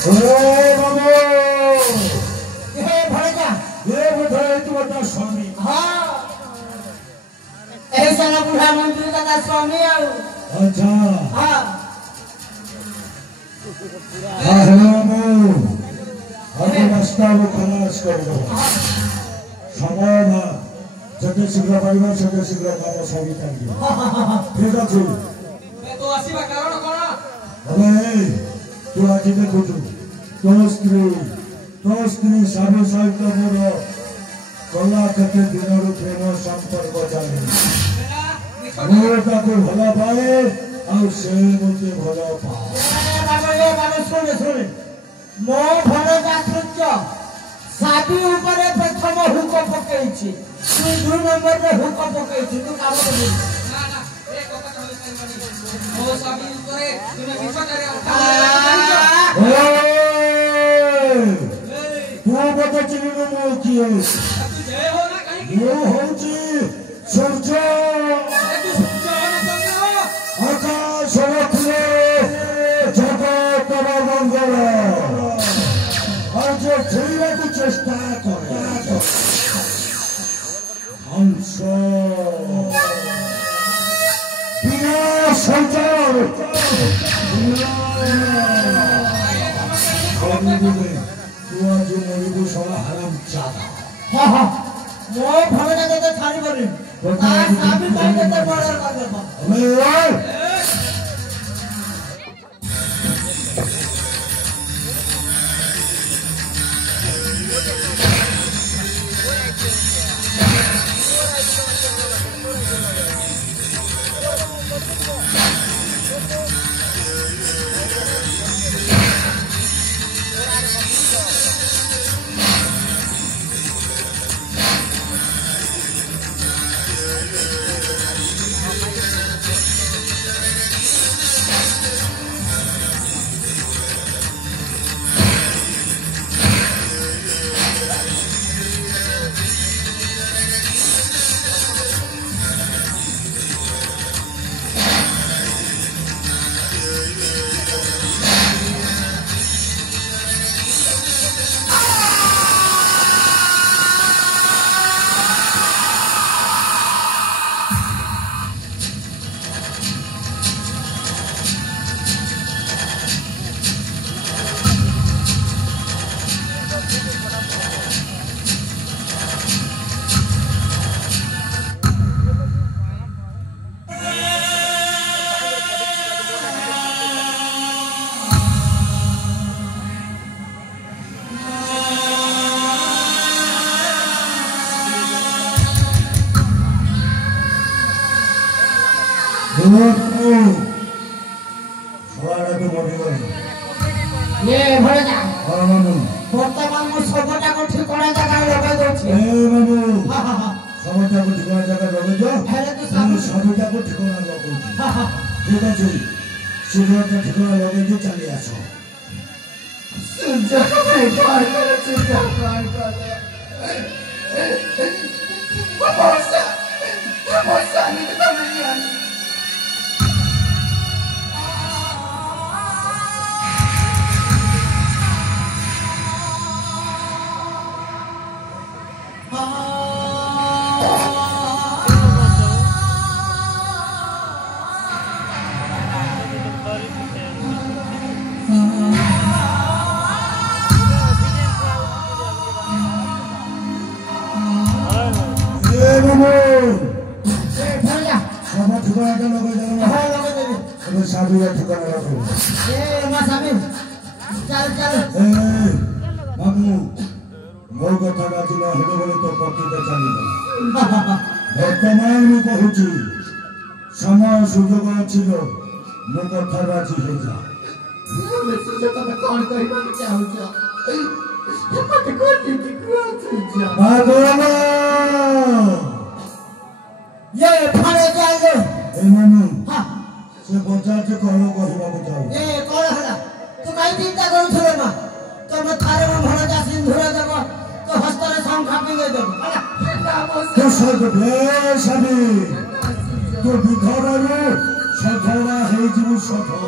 ओ बाबू ये भड़का ये बताए तू बता स्वामी हाँ ऐसा ना बुढ़ा मंत्री का स्वामी आओ अच्छा हाँ हाँ बाबू अभी रास्ता वो खलास कर दो समय ना जब शीघ्र परिवार जब शीघ्र काम सभी करेंगे ठीक है मैं तो आशीर्वाद करो ना करो अबे तू आज देखो तो स्त्री साधु सहित मोर कला केते दिन प्रेम संपर्क जाने मोर ताको भला पाए और से मते भला पाए बाबा सुने सुने मो भलो जात्रुच्य साधु ऊपर प्रथम हुक पकेइछि तू दु नंबर रे हुक पकेइछि तू काम कर ना ना ए कथा कहले ओ स्वामी ऊपर तुमे विचार तू बता चिनी मो की है तू जय हो ना कहीं यो होची सूर्य तू सूर्य हो ना चंद्र आकाश रखले जगत मंगल और जो जीने की चेष्टा करे हंस बिना संचार तू आज मरिबू साला हराम जादा हां हां मो भगना के छाड़ी बने आ साबी पाइले त बॉर्डर कर देबो अबे ओए ये भड़े जा हां मामू वर्तमान मो सबटा को ठिकाना जगह लगा दोछि ए मामू हां हां हां सबटा को ठिकाना जगह लगा दो हेले तू सबटा को ठिकाना लगा हां हां ठीक है शीघ्र का ठिकाना लगा के चले आसो सुजा काय करे सुजा काय करे बाबा नहीं तो नहीं है साधु या ठिकाना रखो मासामी चल चल मामू मोर कथा राजी न हेले बोले तो पक्की तो चली वर्तमान में कहूची समय सुजोग अछि जो मो कथा राजी हो जा मैं सोचे तो मैं कौन कहबा के चाहू छ मत को दी को जा भगवान ये फाड़े चल ए मामू हां से बजार के कहलो कहबा को जाऊ ए कोन हला तू काई चिंता करू छले मा तो मैं थारे में भरा जा सिंधुरा देबो तो हस्तरे सम खापी दे देबो तो सब बे सभी तो बिखरालो सफला है जीव सफल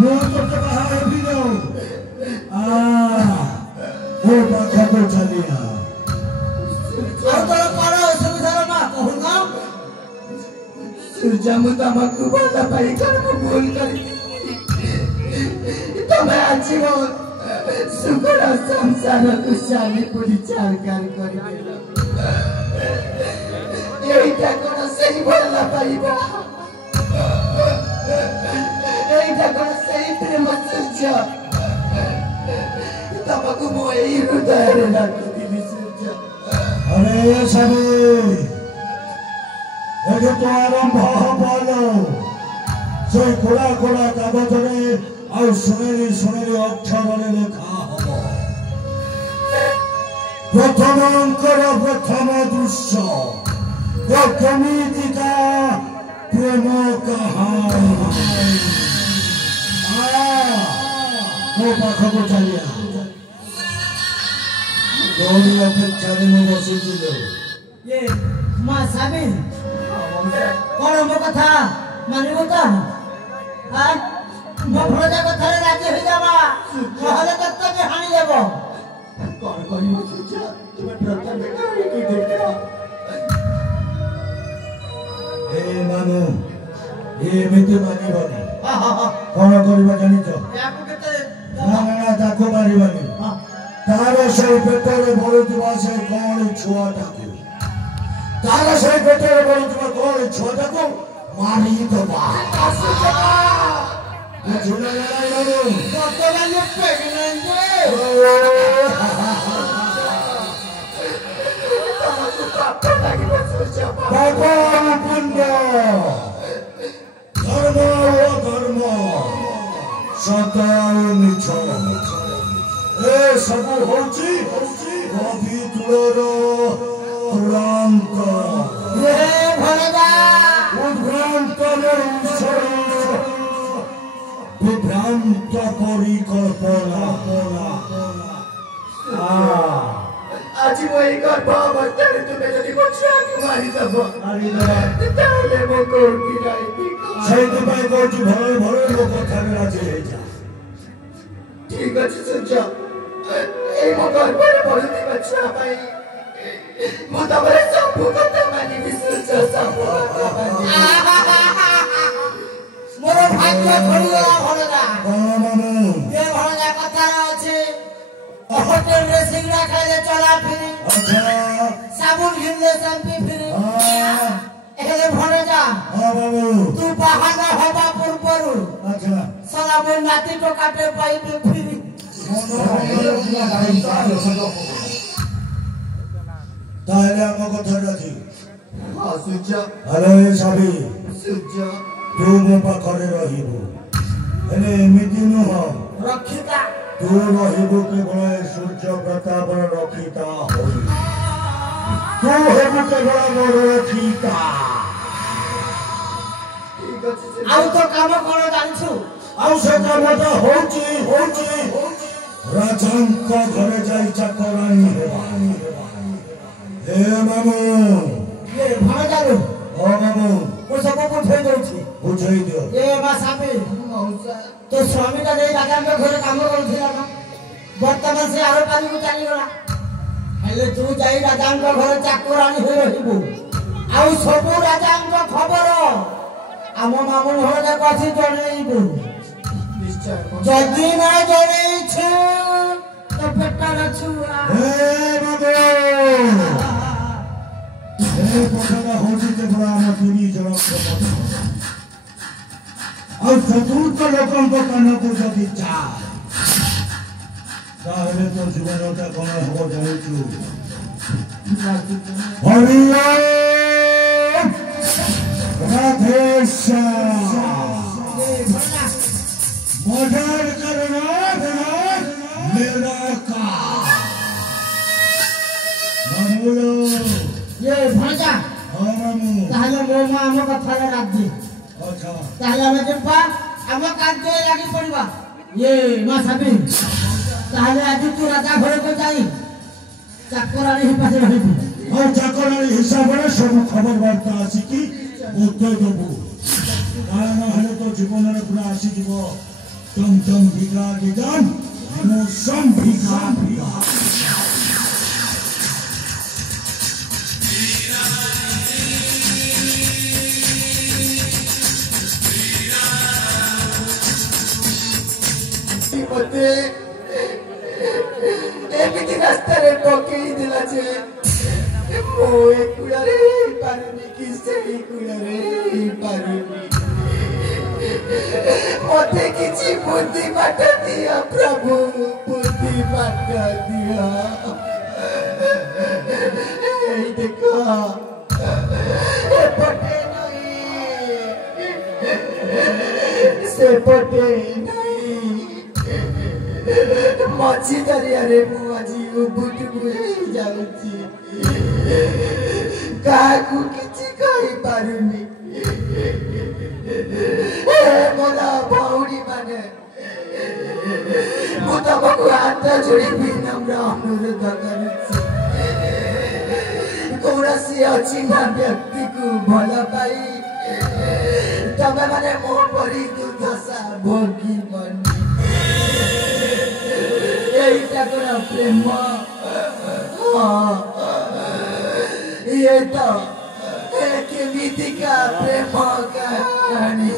मो तो बाहर भी जाओ सूर्य मु तुमको भल पाई कर्म भूल कर तमे आजीव सुखर संसार को शाली पुरी चार कार कर एटा कोन सही भल पाइबा एटा कोन सही प्रेम सूर्य तुमको मो एई हृदय रे लागती सूर्य अरे सभी तो आरंभ हलो से कोड़ा कोड़ा कागजरे और सुनेरी अक्षर लेखा हम प्रथम अंकर प्रथम दृश्य प्रथमिका प्रेम कहानी ମୋ ପାଖକୁ ଚାଲିଆ ଦୌଡ଼ି ଅପେକ୍ଷାରେ ମୁଁ ବସିଥିଲି ये मां साबिन कौन मो कथा मानिबो त आ मो भरोजा कथा रे राजी होई जाबा कहले तत्त में हानि देबो कौन कहिबो सुचा तुमे प्रथम काहे की देखा ए मानु एମିତି ମାନିବନି କଣ କରିବା ଜାଣିଛ याको केते ନା ତାକୁ ମାରିବନି ତାର ସେଇ ପେଟରେ ବଢୁଥିବା ସେ କଅଁଳି ଛୁଆଟାକୁ ତାର ସେଇ ପେଟରେ ବଢୁଥିବା କଅଁଳି ଛୁଆଟାକୁ ମାରିଦେବା ବୁଝିଲ ନା ନାଇଁ ବର୍ତ୍ତମାନ ପ୍ରେଗନେଣ୍ଟ ତମକୁ ପାପ ଲାଗିବ ସୁଚା ବାବା ପୁଣ୍ୟ ଧର୍ମ ଅଧର୍ମ ସତ ଆଉ ମିଛ ଏ ସବୁ ହଉଛି ପବିତ୍ରର ଚୂଡ଼ାନ୍ତ ଭଣଜା ଉଦ୍ଭ୍ରାନ୍ତର ବିଭ୍ରାନ୍ତ ପରିକଳ୍ପନା আজি মই গর্ভ অবস্থায় তুমি যদি বছাকে মারিদব তাহলে মো কোটি রাইতি সেইଥିପାଇଁ କହୁଛି ଭୟ ଭୟ ମୋ କଥାରେ ରାଜି ହେଇଯା ঠিক আছে সূর্য এই মো গর্ভরে বলুଥିବା ଛୁଆ ପାଇଁ ମୁଁ ତମର ସବୁ କଥା ମାନିବି ସୂର୍ଯ୍ୟ ସବୁ କଥା ମାନିବି ମୋର ଭାଗ୍ୟ ଖୋଲିଗଲା ଭଣଜା କଣ ମାମୁଁ ଏ ଭଣଜା କଥାରେ ଅଛି होटल रे सिंगड़ा खाइले चला फिरी अच्छा साबुन घिनले शैम्पू फिरी एले भणजा बाबू तू बाहाना हवा पूर्वरु अच्छा सलाबुन नाती तो काटे पाइबे फिरी ताहले हम कथा राजी हां सूर्य हेलो ए साबी सूर्य तू मो पाखरे रहिबो एने एमिति नुह रक्षिता तू रहिबो केवल सूर्य प्रतापर रक्षिता होई तू हेबो केवल मोर रक्षिता आउ तो काम कोन जानछु आउ से काम तो होची राजांक घरे जाई चाकरानी हेबा हे मामू ये भणजारू ओ मामू ओ सब को ठेई दउछि बुझाई दियो ए मा सापे तो स्वामी ता देई राजा के घरे काम करथिला ना वर्तमान से आरो पानी को चाली गला हेले तू जाई राजा के घरे चाकरानी होई रहिबू आउ सब राजा के खबर आम मामू घरे कथि जणैबू जदि ना जणैछु तो पेटा रछुआ हे बाबू हे पठना होची के बड़ा हम तिनी जवाब करबो और चतुर्थ लोकन को कान को जदि चाह ताहले तो जीवनटा कोन हबो जानिछु हरि ओम राधेश्याम मदर करना मेरा का मामूलो ये भणजा हाँ मामू ताहले मो मा हम कथा रे राजी अच्छा ताहले हम जेपा हम कार्य लागी पड़िबा ये मा साबी ताहले आज तू राजा घरे को जाई चाकरानी ही पासे रहिबू और चाकरानी हिसाब रे सब खबर वार्ता आसी की उते देबू कारण हेले तो जीवन रे पूरा आसी जीवो टम भिगा दिगान मौसम भिगा मते एमिति रास्तारे पकेई दिला जे मो एकुड़ारे पारुनी कि सेई कुड़ारे पारुनी मते किछि बुद्धि बाट दिया प्रभु बुद्धि बाट दिया ए देखो एपटे नहीं सेपटे नहीं मछी दरिया रे मुआजी उबुट बुई जाउची काकू किछि कहि पारुनी मोला भौरी माने मु तमको हाथ जोड़ी विनम्र अनुरोध करुछि कौनसी अचिन्हा व्यक्ति को भल पाई तमे माने मो परी दुर्दशा भोगी बनी एइटा कोन प्रेम ये तो केमिति का प्रेम कहानी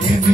Give me